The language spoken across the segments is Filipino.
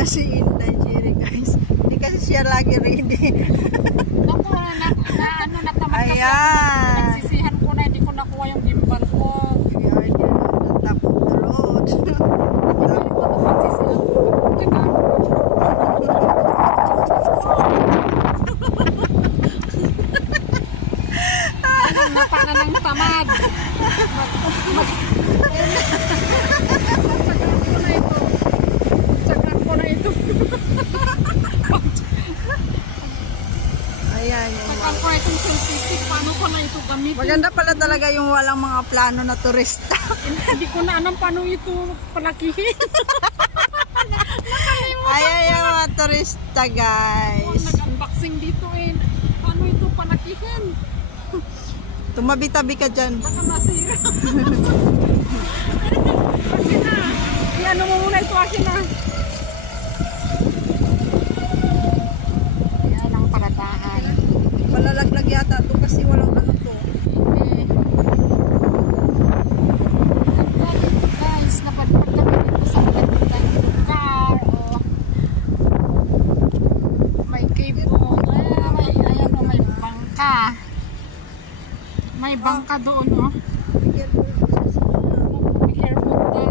Kaya si Inday Jerry guys. Hindi kasi siya lagi ready. Naku, natamad kasi ako. Nagsisihan ko na, hindi ko nakuha yung gimbal ko. Kaya yan, natapos tulot. Magsisihan ko. Napana ng tamad. Tsakan ko na ito. Ayan yung Tsakan ko itong selfie. Paano ko na ito gamitin? maganda pala talaga yung walang mga plano na turista. Hindi ko na alam paano ito palakihin. Ayan yung mga turista guys. Nag-unboxing dito eh. Paano ito palakihin? Tumabi-tabi ka dyan. Baka masira. Akin na. Iano mo muna ito akin na. Yan ang paradahan. Malalaglag yata ito kasi walang ano to. Guys, napadpad kami dito sa magandang lugar. May cable. Ayan o, may bangka. May bangka doon, oh. Be careful daw. Careful to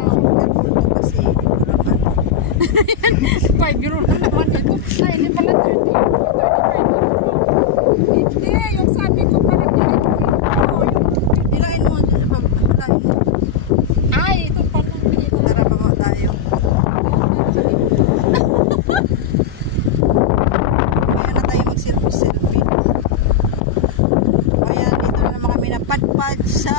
kasi walang ano. 5 euro na naman ito. Ay, hindi pala 30 euro. 35 euro. Hindi, yung sabi ko parang ito. Ilain mo. Ilain mo. Ay, ito pala. Tara, baba tayo. Kaya na tayo mag-selfie. Ayan, dito na naman kami napadpad sa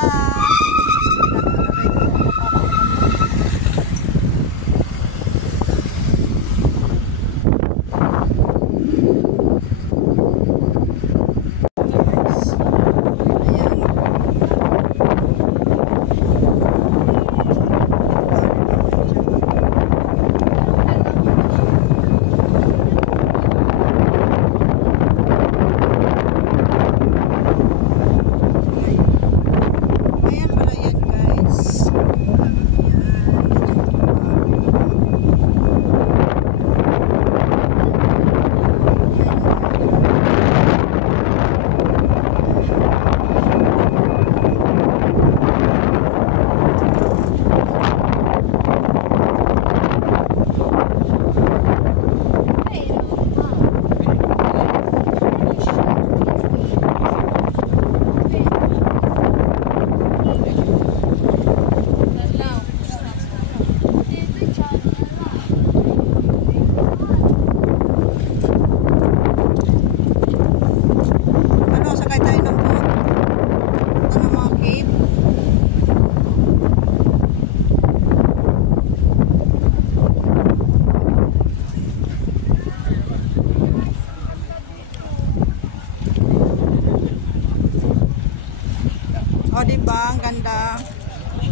o diba, ang ganda.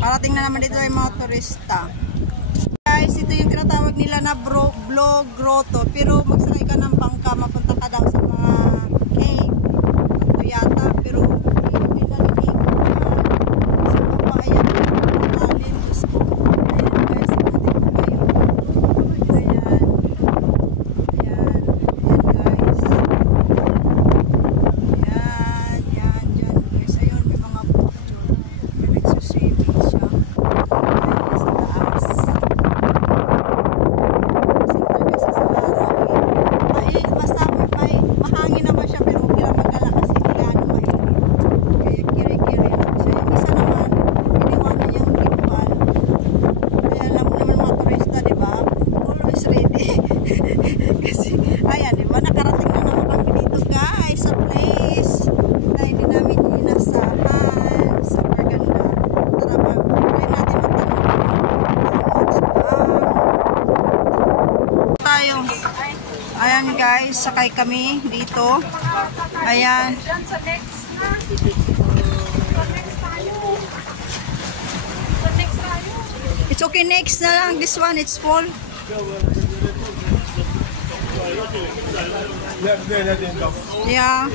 Parating na naman dito ay mga turista. Guys, ito yung tinatawag nila na Blog Grotto. Pero magsakay ka ng bangka, mapunta ka daw sa mga cave. Ito yata, pero hindi na naligo na. Sa baba, ayan, malalim. Diyos ko. Ayan guys, ipatid ko kayo. Ayan. Ayan. Ayan guys. Ayan, yan, yan. Guys, ayun, may mga boat yun. May nagsuswimming siya. Ayan, sa taas. Kasi sa araw eh. Basta may mahangin naman siya, pero huwag lang magala kasi kaya mainit. Kaya kiri-kiri lang siya. Yung isa naman, iniwanan niyang gimbal. Kaya alam mo naman mga turista, diba? Always ready. Kasi, ayan, diba? Nakarating na naman kami dito guys, sa place na hindi namin inasahan. Super ganda. Tara ba? Kaya natin tayo. Ayan guys, sakay kami dito. Ayan. It's okay, next na lang. This one, it's full. Yeah.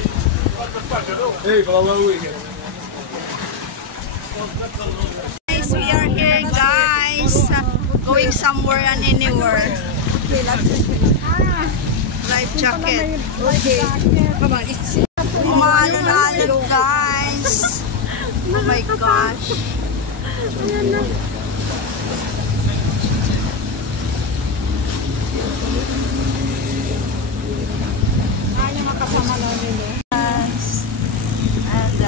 Guys, we are here guys. Going somewhere and anywhere. Ah, Life yung pala jacket. may life jacket. Umano na yan, guys. Oh my gosh. Ayan na. Yung makasama namin eh. Yes. And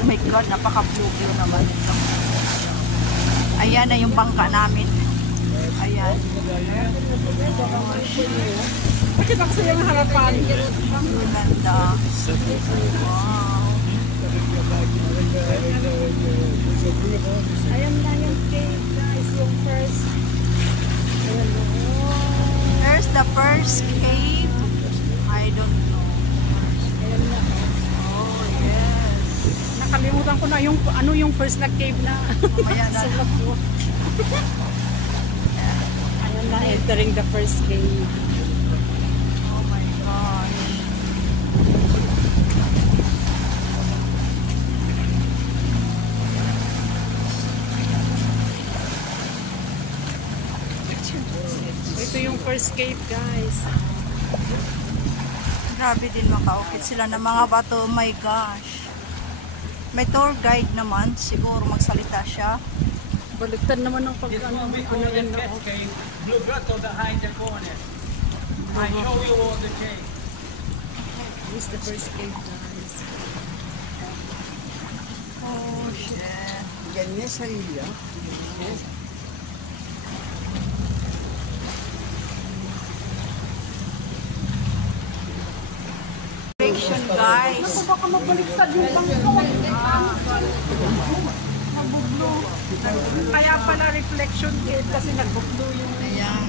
oh my god, napaka-blue naman ito. Ayan na yung bangka namin. Ayan. Bakit ako sa yung harapan? Ang ganda. Wow. Ayan na yung cave guys, yung first. Ayan na. There's the first cave. I don't know. Ayan na. Oh, yes. Nakalimutan ko na yung ano yung first na cave na. Ayan na. Sulat ko. Ayan na, entering the first cave. Oh my gosh. Ito yung first cave guys. Grabe din makaukit sila ng mga bato. Oh my gosh. May tour guide naman. Siguro magsalita siya. Baliktad naman ng pag-ano. Ano yan na. Blue grotto behind the corner. I show you all the cave. This is the first cave guys. Oh shit. Ganyan sa iya. Direction guys. Baka mabaliktad yung pangkon. Nabublo. Kaya pala reflection cave kasi nagbublo yung Ayan.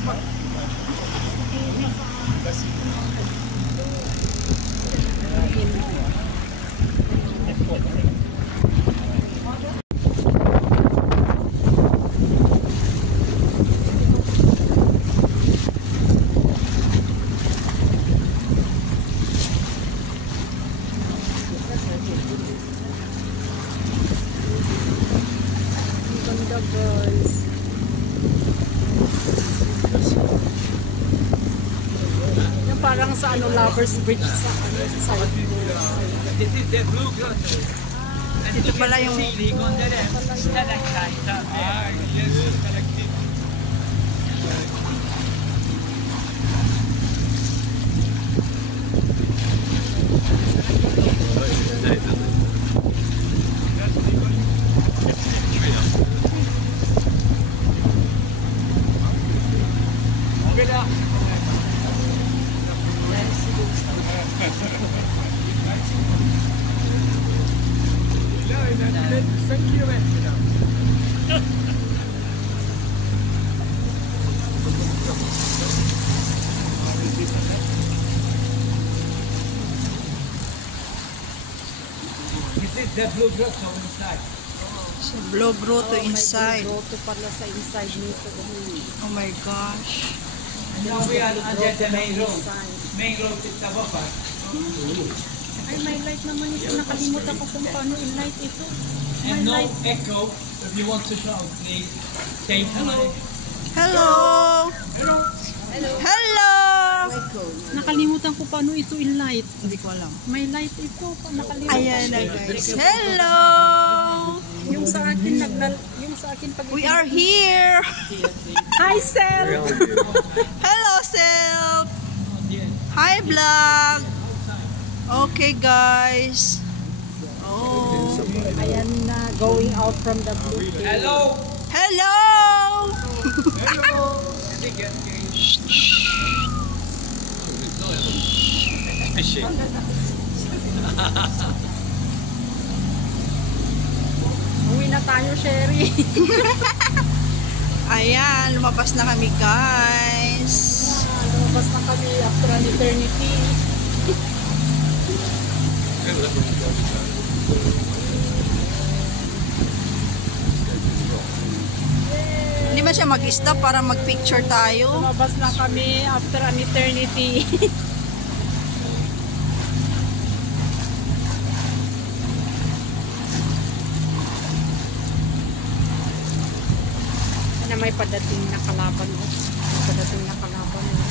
ganda guys. Yung parang sa ano, Lovers Bridge sa ano, sa side. This is the blue grotto. Ito pala yung Silicon there. Stalactite up there. Yes, stalactite. This is the blue grotto inside. Blue grotto inside. Grotto pala sa inside nito. Oh my gosh. Now we are under the main road. Main road is Taboka. Ay, may light naman ito. Nakalimutan ko kung paano in-light ito. And no echo. If you want to shout, please say hello. Hello! Hello! Nakalimutan ko paano ito in-light. Hindi ko alam. May light ito. Nakalimutan. Ayan na guys. Hello! Yung sa akin yung sa akin pag We are here! Hi, Sel! Hello, Self! Hi, vlog! Okay, guys. Oh. Ayan na, going out from the blue cave. Hello. Hello! Fishing. Uwi na tayo, Sherry. Ayan, lumabas na kami, guys. Lumabas na kami after an eternity. Hindi ba siya mag-stop para mag-picture tayo? Lumabas na kami after an eternity. Na may padating na kalaban mo. Pagdating na kalaban mo.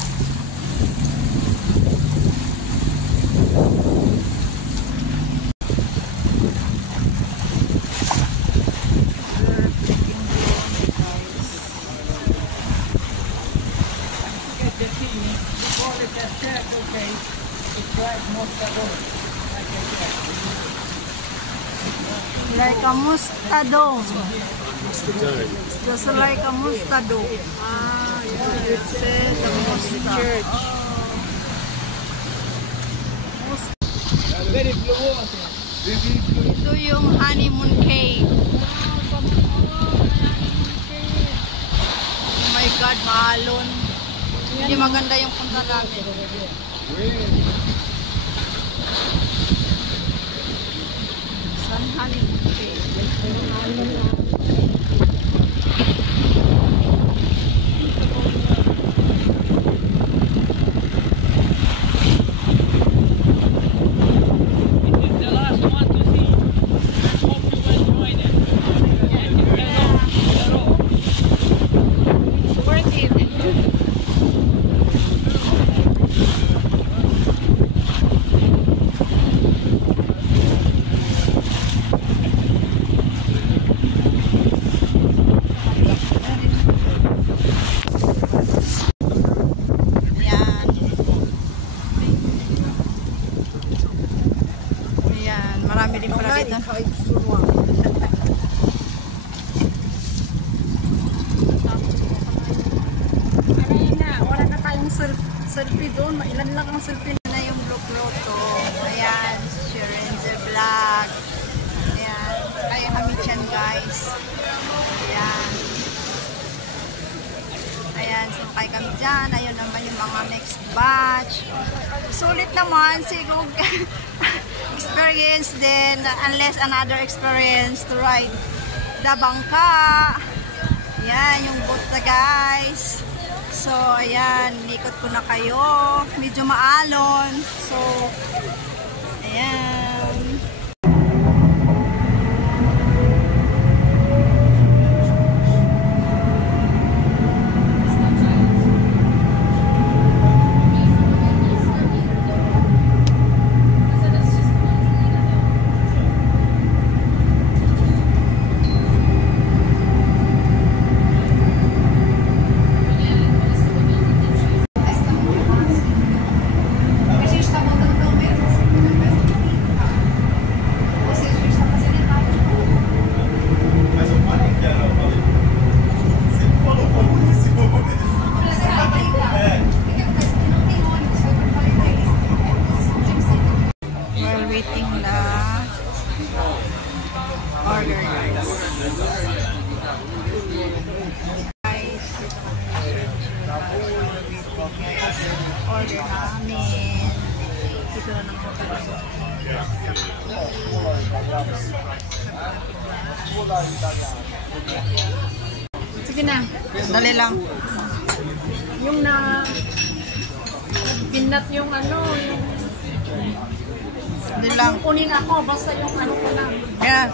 Like a mustado. Just like a mustado. Ah, yeah. It says the mustard. Very blue water. Ito yung honeymoon cave. Oh my God, maalon. Hindi maganda yung punta namin. San honeymoon cave? Marami din pala dito. Wala na tayong selfie doon. Ilan lang ang selfie. Na yung Blue Grotto. Ayan, Sherenze Vlog. Ayan, kaya kami dyan guys. Ayan. Ayan, so kaya kami dyan. Ayun naman yung mga next batch. Sulit naman, siguro experience din, unless another experience to ride the bangka. Ayan, yung boat na guys. So, ayan, ikot ko na kayo. Medyo maalon. So, ayan. Waiting the order guys. Order namin. Dito na ng hotel. Sige na. Dali lang. Yung na pinat yung ano, yung Dali lang. kunin ako, basta yung ano ko lang. Yan.